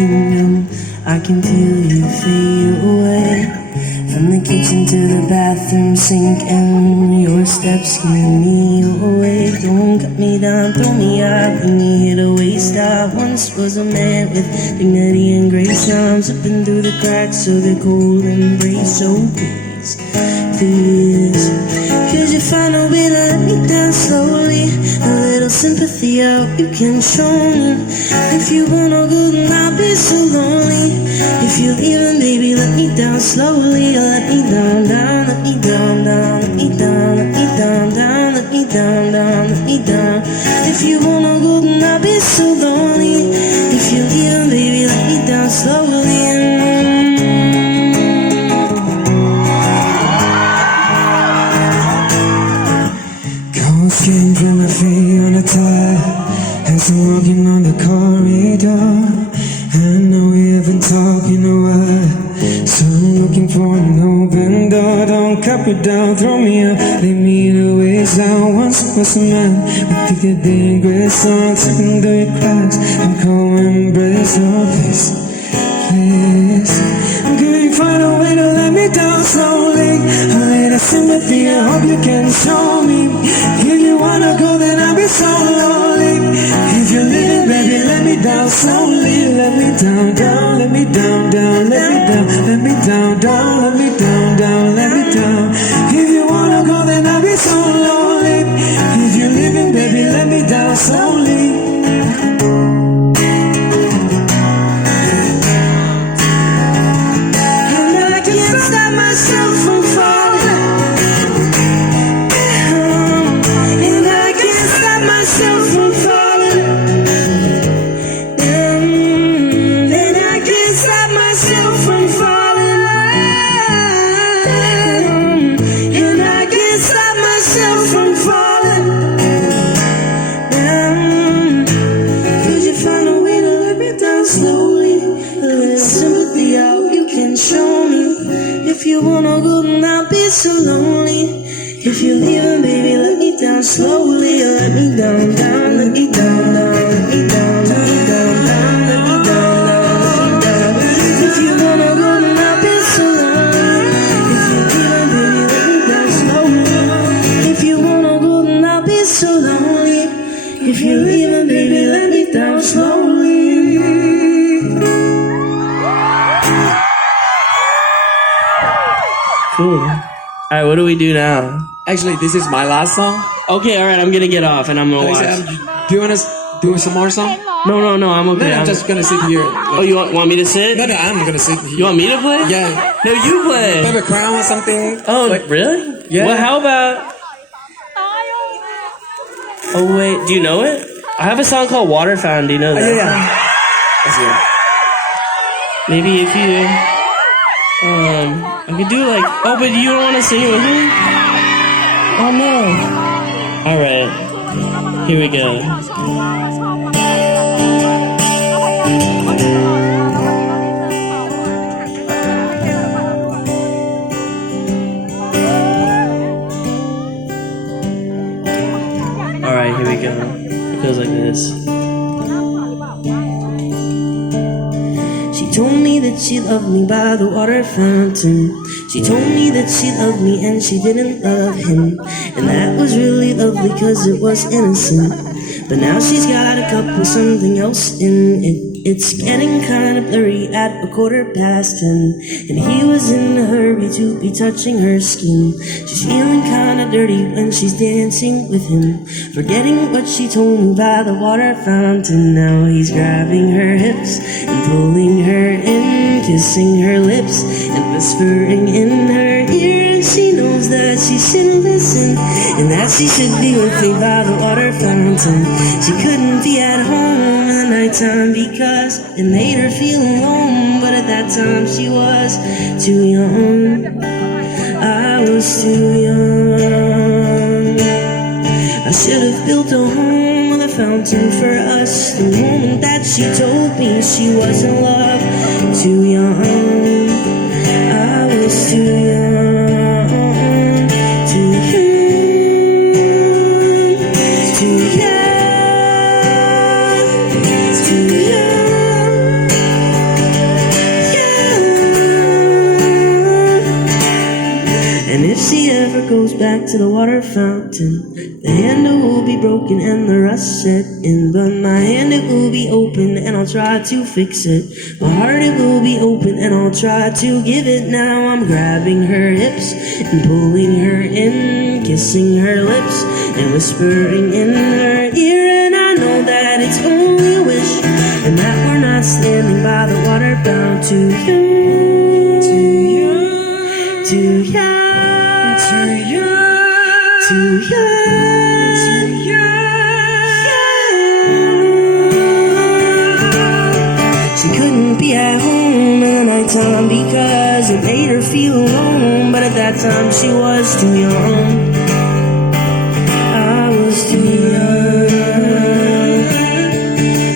looking young. I can feel you fade away. From the kitchen to the bathroom sink, and your steps keeping me away. Don't cut me down, throw me out, bring me here to waste. I once was a man with dignity and grace. Now I'm slipping through the cracks of the cold embrace. So please, please, could you find a way to let me down slowly? A little sympathy I hope you can show me. If you wanna go, then I'll be so lonely. If you're leaving, baby, let me down slowly. Let me down, down, let me down, down, let me down, let me down, down, let me down, down, let me down. If you wanna go, then I'll be so lonely. If you're leaving, baby, let me down slowly. Cold skin from my feet on the tide as I'm walking on the corridor. I know we haven't talked in a while, so I'm looking for an open door. Don't cut me down, throw me out, leave me the ways out. Once was a man with the dangerous song, slipping through your cracks and cold embrace. Oh please, please, could you find a way to let me down slowly? A little sympathy, I hope you can show me. If you wanna go, then I'll be so lonely. If you're leaving, baby, let me down slowly. Let me down, down, let me down, down, let me down, let me down, down, let me down, down, let me down. If you wanna go, then I'll be so lonely. If you're leaving, baby, let me down slowly. If you wanna go, then I'll be so lonely. If you're leaving, baby, let me down slowly. Let me down, down, let me down, down, let me down, let me down, down, let me down, down, let me down. If you wanna go, then I'll be so lonely. If you're leaving, baby, let me down slowly. If you wanna go, then I'll be so lonely. If you're leaving, baby, let me down slowly. Cool. Alright, what do we do now? Actually, this is my last song. Okay, alright, I'm gonna get off and I'm gonna watch. Do you want to do some more song? No, I'm okay. No, I'm just gonna sit here. Oh, you want me to sit? No, I'm gonna sit here. You want me to play? Yeah. No, you play. Have a crown or something? Oh, like, really? Yeah. Well, how about... Oh, wait, do you know it? I have a song called Water Fountain, do you know that? Yeah. That's it. Maybe if you... I could do like... Oh, but you don't want to sing it with me? Oh, no. Alright. Here we go. Alright, here we go. It goes like this. She told me that she loved me by the water fountain. She told me that she loved me and she didn't love him. And that was really lovely cause it was innocent. But now she's got a cup with something else in it. It's getting kinda blurry at 10:15, and he was in a hurry to be touching her skin. She's feeling kinda dirty when she's dancing with him, forgetting what she told me by the water fountain. Now he's grabbing her hips and pulling her in, kissing her lips and whispering in her ear. And she knows that she shouldn't listen, and that she should be with me by the water fountain. She couldn't be at home in the nighttime because it made her feel alone. But at that time she was too young. I was too young. I should have built a home with a fountain for us. The moment that she told me she was in love, too young. I was too young. to the water fountain. The handle will be broken and the rust set in, but my hand it will be open and I'll try to fix it. My heart it will be open and I'll try to give it. Now I'm grabbing her hips and pulling her in, kissing her lips and whispering in her ear. And I know that it's only a wish, and that we're not standing by the water bound to you, to you, to you, to you, to you, to you. She couldn't be at home in the nighttime because it made her feel alone, but at that time she was too young. I was too young.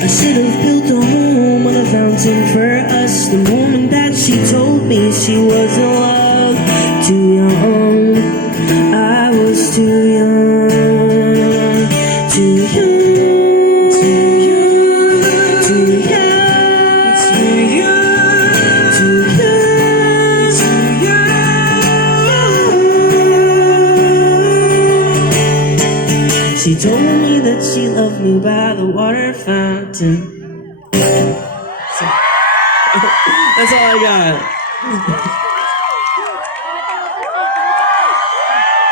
I should have built a home with a fountain for us the moment that she told me she was in love. Too young. I was too young. Too young. Too young. Too young. Too young. Too young. Too young. She told me that she loved me by the water fountain. That's all I got.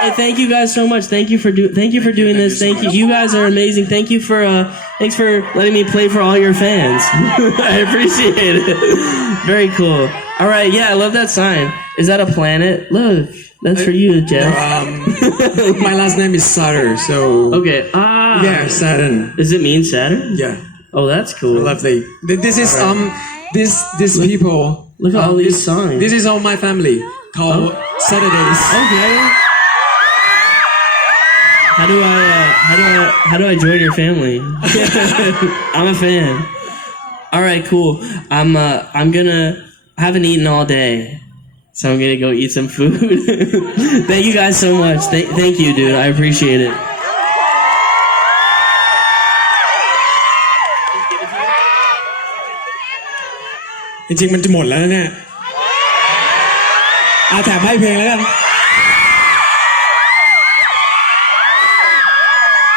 Hey, thank you guys so much. Thank you for doing this. Thank you. You guys are amazing. Thanks for letting me play for all your fans. I appreciate it. Very cool. All right, yeah, I love that sign. Is that a planet? Look, that's for you, Jeff. My last name is Satur, so Okay. yeah, Saturn. Does it mean Saturn? Yeah, Oh, that's cool. lovely. This is these people. Look at all these signs. This is all my family called Saturdays. Okay. How do I join your family? I'm a fan. All right, cool. I haven't eaten all day, so I'm gonna go eat some food. Thank you guys so much. Thank you, dude. I appreciate it.จริงๆมันจะหมดแล้วนะเนี่ยแถมให้เพลงแล้วกัน